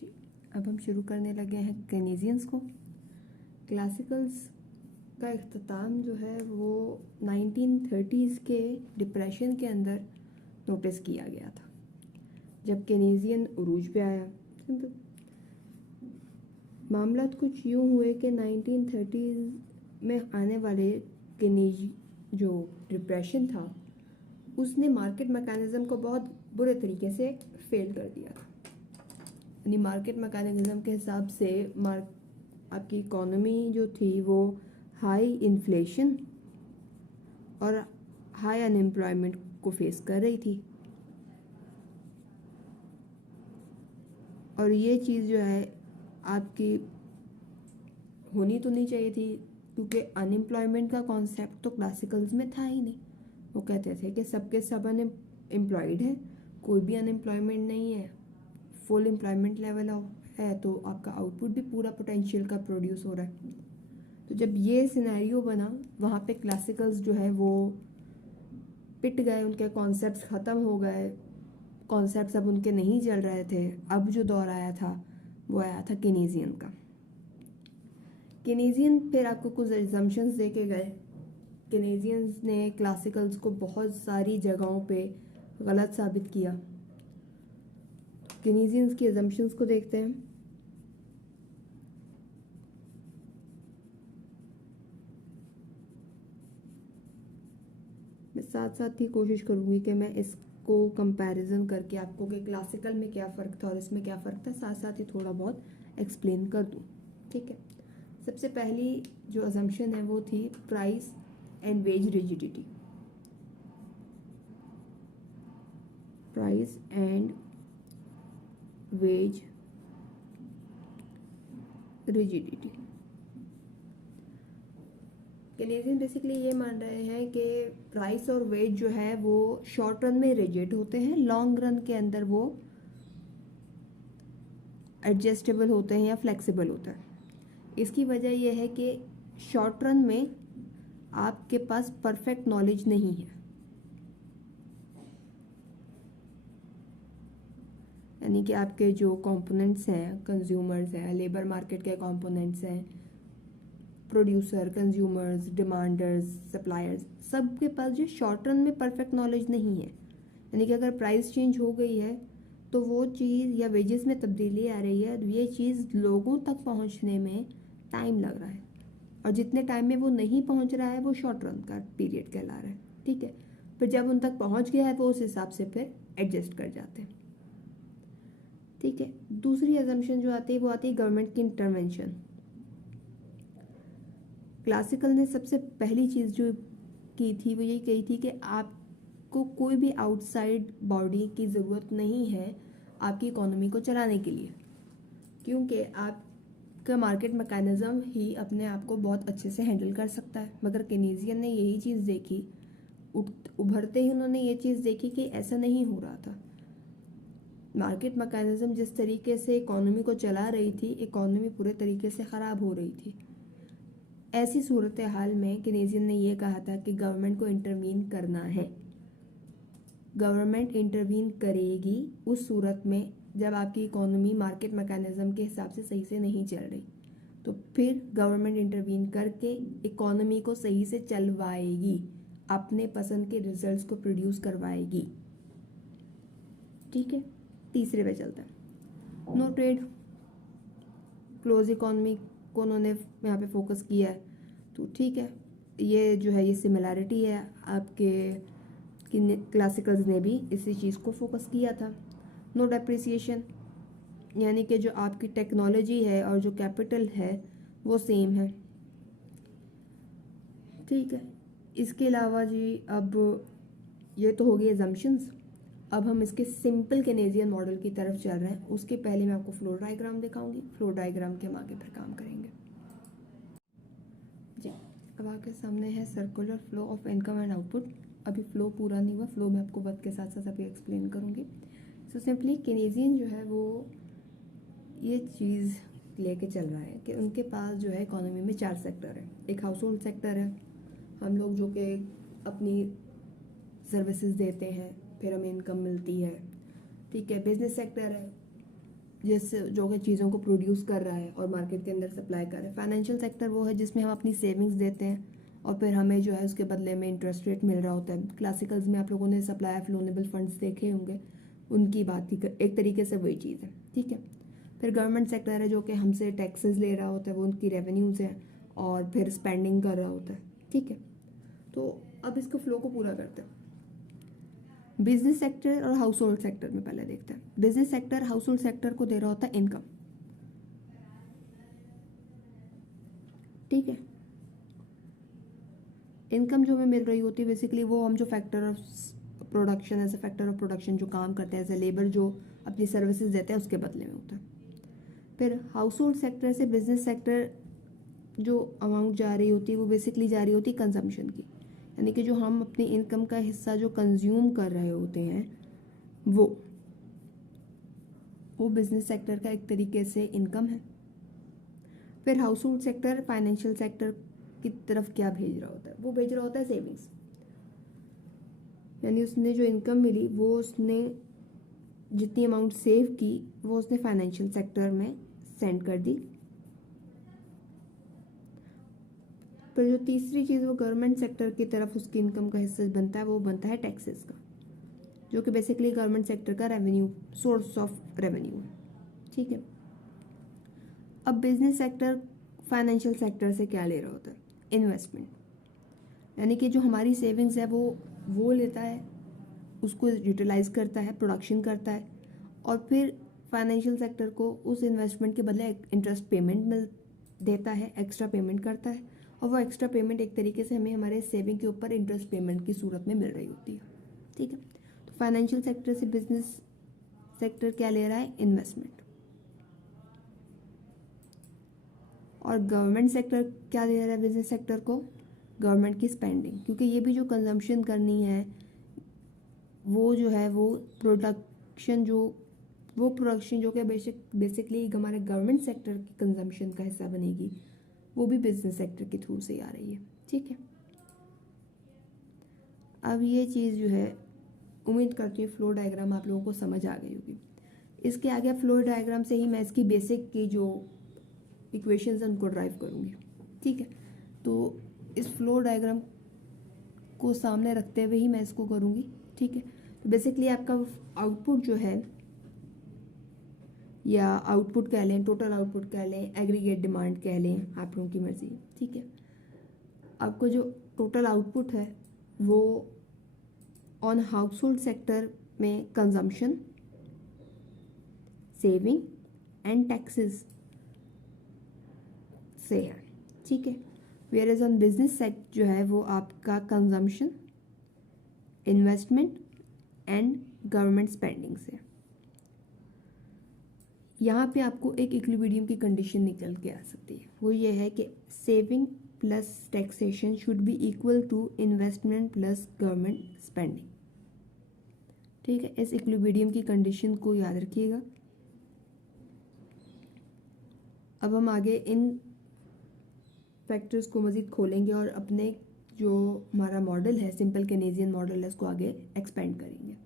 जी, अब हम शुरू करने लगे हैं केनेजियंस को। क्लासिकल्स का इख्तिताम जो है वो 1930s के डिप्रेशन के अंदर नोटिस किया गया था, जब केनेजियन उरूज पे आया। सिंपल मामला कुछ यूँ हुए कि 1930s में आने वाले केनेजी जो डिप्रेशन था उसने मार्केट मैकेनिज़्म को बहुत बुरे तरीके से फेल कर दिया था। यानी मार्केट मैकेनिज़्म के हिसाब से आपकी इकोनॉमी जो थी वो हाई इन्फ्लेशन और हाई अनएम्प्लॉयमेंट को फेस कर रही थी, और ये चीज़ जो है आपकी होनी तो नहीं चाहिए थी, क्योंकि अनएम्प्लॉयमेंट का कॉन्सेप्ट तो क्लासिकल्स में था ही नहीं। वो कहते थे कि सबके सब अनएम्प्लॉयड है, कोई भी अनएम्प्लॉयमेंट नहीं है, फुल एम्प्लॉयमेंट लेवल है, तो आपका आउटपुट भी पूरा पोटेंशियल का प्रोड्यूस हो रहा है। तो जब ये सिनेरियो बना, वहाँ पे क्लासिकल्स जो है वो पिट गए, उनके कॉन्सेप्ट्स ख़त्म हो गए, कॉन्सेप्ट्स अब उनके नहीं चल रहे थे। अब जो दौर आया था वो आया था केनेजियन का। केनेजियन फिर आपको कुछ एग्जम्पशंस दे के गए। केनेजियंस ने क्लासिकल्स को बहुत सारी जगहों पे गलत साबित किया। केनेजियंस की एग्जम्पशंस को देखते हैं। मैं साथ साथ ही कोशिश करूँगी कि मैं इसको कंपैरिजन करके आपको कि क्लासिकल में क्या फ़र्क था और इसमें क्या फ़र्क था, साथ साथ ही थोड़ा बहुत एक्सप्लेन कर दूँ। ठीक है, सबसे पहली जो अजम्पशन है वो थी price and wage rigidity. Price and wage rigidity. Keynesian basically ये मान रहे हैं कि प्राइस और वेज जो है वो शॉर्ट रन में रिजिड होते हैं, लॉन्ग रन के अंदर वो एडजस्टेबल होते हैं या फ्लेक्सिबल होता है। इसकी वजह यह है कि शॉर्ट रन में आपके पास परफेक्ट नॉलेज नहीं है, यानी कि आपके जो कंपोनेंट्स हैं, कंज्यूमर्स हैं, लेबर मार्केट के कंपोनेंट्स हैं, प्रोड्यूसर, कंज्यूमर्स, डिमांडर्स, सप्लायर्स, सबके पास जो शॉर्ट रन में परफेक्ट नॉलेज नहीं है। यानी कि अगर प्राइस चेंज हो गई है तो वो चीज़ या वेजेस में तब्दीली आ रही है, ये चीज़ लोगों तक पहुंचने में टाइम लग रहा है, और जितने टाइम में वो नहीं पहुंच रहा है वो शॉर्ट रन का पीरियड कहला रहा है। ठीक है, फिर जब उन तक पहुंच गया है तो उस हिसाब से फिर एडजस्ट कर जाते हैं। ठीक है, दूसरी अजम्पशन जो आती है वो आती है गवर्नमेंट की इंटरवेंशन। क्लासिकल ने सबसे पहली चीज़ जो की थी वो यही कही थी कि आपको कोई भी आउटसाइड बॉडी की ज़रूरत नहीं है आपकी इकोनॉमी को चलाने के लिए, क्योंकि आपका मार्केट मैकेनिज़्म ही अपने आप को बहुत अच्छे से हैंडल कर सकता है। मगर केनेजियन ने यही चीज़ देखी, उभरते ही उन्होंने ये चीज़ देखी कि ऐसा नहीं हो रहा था। मार्केट मैकेनिज़्म जिस तरीके से इकोनॉमी को चला रही थी, इकोनॉमी पूरे तरीके से ख़राब हो रही थी। ऐसी सूरत हाल में केनेजियन ने यह कहा था कि गवर्नमेंट को इंटरवीन करना है। गवर्नमेंट इंटरवीन करेगी उस सूरत में जब आपकी इकोनॉमी मार्केट मैकेनिज़्म के हिसाब से सही से नहीं चल रही, तो फिर गवर्नमेंट इंटरवीन करके इकोनॉमी को सही से चलवाएगी, अपने पसंद के रिजल्ट्स को प्रोड्यूस करवाएगी। ठीक है, तीसरे पे चलते हैं। नो ट्रेड, क्लोज इकोनॉमी को उन्होंने यहाँ पे फोकस किया है। तो ठीक है, ये जो है ये सिमिलैरिटी है आपके क्लासिकल्स ने भी इसी चीज़ को फोकस किया था। नो डेप्रिसिएशन, यानी कि जो आपकी टेक्नोलॉजी है और जो कैपिटल है वो सेम है। ठीक है, इसके अलावा जी अब ये तो हो गई एजम्पशंस। अब हम इसके सिंपल केनेजियन मॉडल की तरफ चल रहे हैं। उसके पहले मैं आपको फ्लो डायग्राम दिखाऊंगी, फ्लो डायग्राम के हम आगे फिर काम करेंगे। जी, अब आपके सामने है circular flow of income and output. अभी फ्लो पूरा नहीं हुआ, फ्लो मैं आपको वक्त के साथ साथ अभी एक्सप्लेन करूँगी। सो सिंपली केनेजियन जो है वो ये चीज़ लेके चल रहा है कि उनके पास जो है इकोनॉमी में 4 सेक्टर है। एक हाउस होल्ड सेक्टर है, हम लोग जो कि अपनी सर्विसेज देते हैं, फिर हमें इनकम मिलती है। ठीक है, बिजनेस सेक्टर है, जैसे जो कि चीज़ों को प्रोड्यूस कर रहा है और मार्केट के अंदर सप्लाई कर रहा है। फाइनेंशियल सेक्टर वो है जिसमें हम अपनी सेविंग्स देते हैं और फिर हमें जो है उसके बदले में इंटरेस्ट रेट मिल रहा होता है। क्लासिकल्स में आप लोगों ने सप्लाई ऑफ लोनेबल फंड्स देखे होंगे, उनकी बात ही एक तरीके से वही चीज़ है, ठीक है। फिर गवर्नमेंट सेक्टर है जो कि हमसे टैक्सेस ले रहा होता है, वो उनकी रेवेन्यूज़ हैं और फिर स्पेंडिंग कर रहा होता है, ठीक है। तो अब इसको फ्लो को पूरा करते हैं। बिजनेस सेक्टर और हाउस होल्ड सेक्टर में पहले देखते हैं। Business sector house hold sector को दे रहा होता है इनकम, ठीक है। इनकम जो हमें मिल रही होती है बेसिकली वो हम जो factor of production, as a factor of production जो काम करते हैं, एज ए लेबर जो अपनी सर्विसेज देते हैं उसके बदले में होता है। फिर हाउस होल्ड सेक्टर से बिजनेस सेक्टर जो अमाउंट जा रही होती है वो बेसिकली जा रही होती है कंजम्पशन की, यानी कि जो हम अपनी इनकम का हिस्सा जो कंज्यूम कर रहे होते हैं वो बिजनेस सेक्टर का एक तरीके से इनकम है। फिर house hold sector financial sector की तरफ क्या भेज रहा होता है, वो भेज रहा होता है सेविंग्स, यानी उसने जो इनकम मिली वो उसने जितनी अमाउंट सेव की वो उसने फाइनेंशियल सेक्टर में सेंड कर दी। फिर जो तीसरी चीज़ वो गवर्नमेंट सेक्टर की तरफ उसकी इनकम का हिस्सा बनता है, वो बनता है टैक्सेस का, जो कि बेसिकली गवर्नमेंट सेक्टर का रेवेन्यू, सोर्स ऑफ रेवेन्यू है, ठीक है। अब बिजनेस सेक्टर फाइनेंशियल सेक्टर से क्या ले रहा होता है, इन्वेस्टमेंट, यानी कि जो हमारी सेविंग्स है वो लेता है, उसको यूटिलाइज करता है, प्रोडक्शन करता है और फिर फाइनेंशियल सेक्टर को उस इन्वेस्टमेंट के बदले इंटरेस्ट पेमेंट मिल देता है, एक्स्ट्रा पेमेंट करता है और वो एक्स्ट्रा पेमेंट एक तरीके से हमें हमारे सेविंग के ऊपर इंटरेस्ट पेमेंट की सूरत में मिल रही होती है, ठीक है। तो फाइनेंशियल सेक्टर से बिजनेस सेक्टर क्या ले रहा है, इन्वेस्टमेंट। और गवर्नमेंट सेक्टर क्या दे रहा है बिजनेस सेक्टर को, गवर्नमेंट की स्पेंडिंग, क्योंकि ये भी जो कंजम्पशन करनी है वो जो है वो प्रोडक्शन जो कि बेसिकली हमारे गवर्नमेंट सेक्टर की कंजम्पशन का हिस्सा बनेगी, वो भी बिजनेस सेक्टर के थ्रू से आ रही है, ठीक है। अब ये चीज़ जो है उम्मीद करती हूँ फ्लो डायग्राम आप लोगों को समझ आ गई होगी। इसके आगे फ्लो डायग्राम से ही मैं इसकी बेसिक की जो इक्वेशंस हैं उनको ड्राइव करूँगी, ठीक है। तो इस फ्लो डायग्राम को सामने रखते हुए ही मैं इसको करूँगी, ठीक है। तो बेसिकली आपका आउटपुट जो है, या आउटपुट कह लें, टोटल आउटपुट कह लें, एग्रीगेट डिमांड कह लें, आप लोगों की मर्जी, ठीक है। आपको जो टोटल आउटपुट है वो ऑन हाउस होल्ड सेक्टर में कंजम्पशन, सेविंग एंड टैक्सेस से है, ठीक है। Whereas on business sector जो है वो आपका consumption, investment and government spending से। यहाँ पे आपको एक इक्विलिब्रियम की कंडीशन निकल के आ सकती है, वो ये है कि saving plus taxation should be equal to investment plus government spending, ठीक है। इस इक्विलिब्रियम की कंडीशन को याद रखिएगा। अब हम आगे इन फैक्टर्स को मज़ीद खोलेंगे और अपने जो हमारा मॉडल है, सिंपल केनेजियन मॉडल है, उसको आगे एक्सपेंड करेंगे।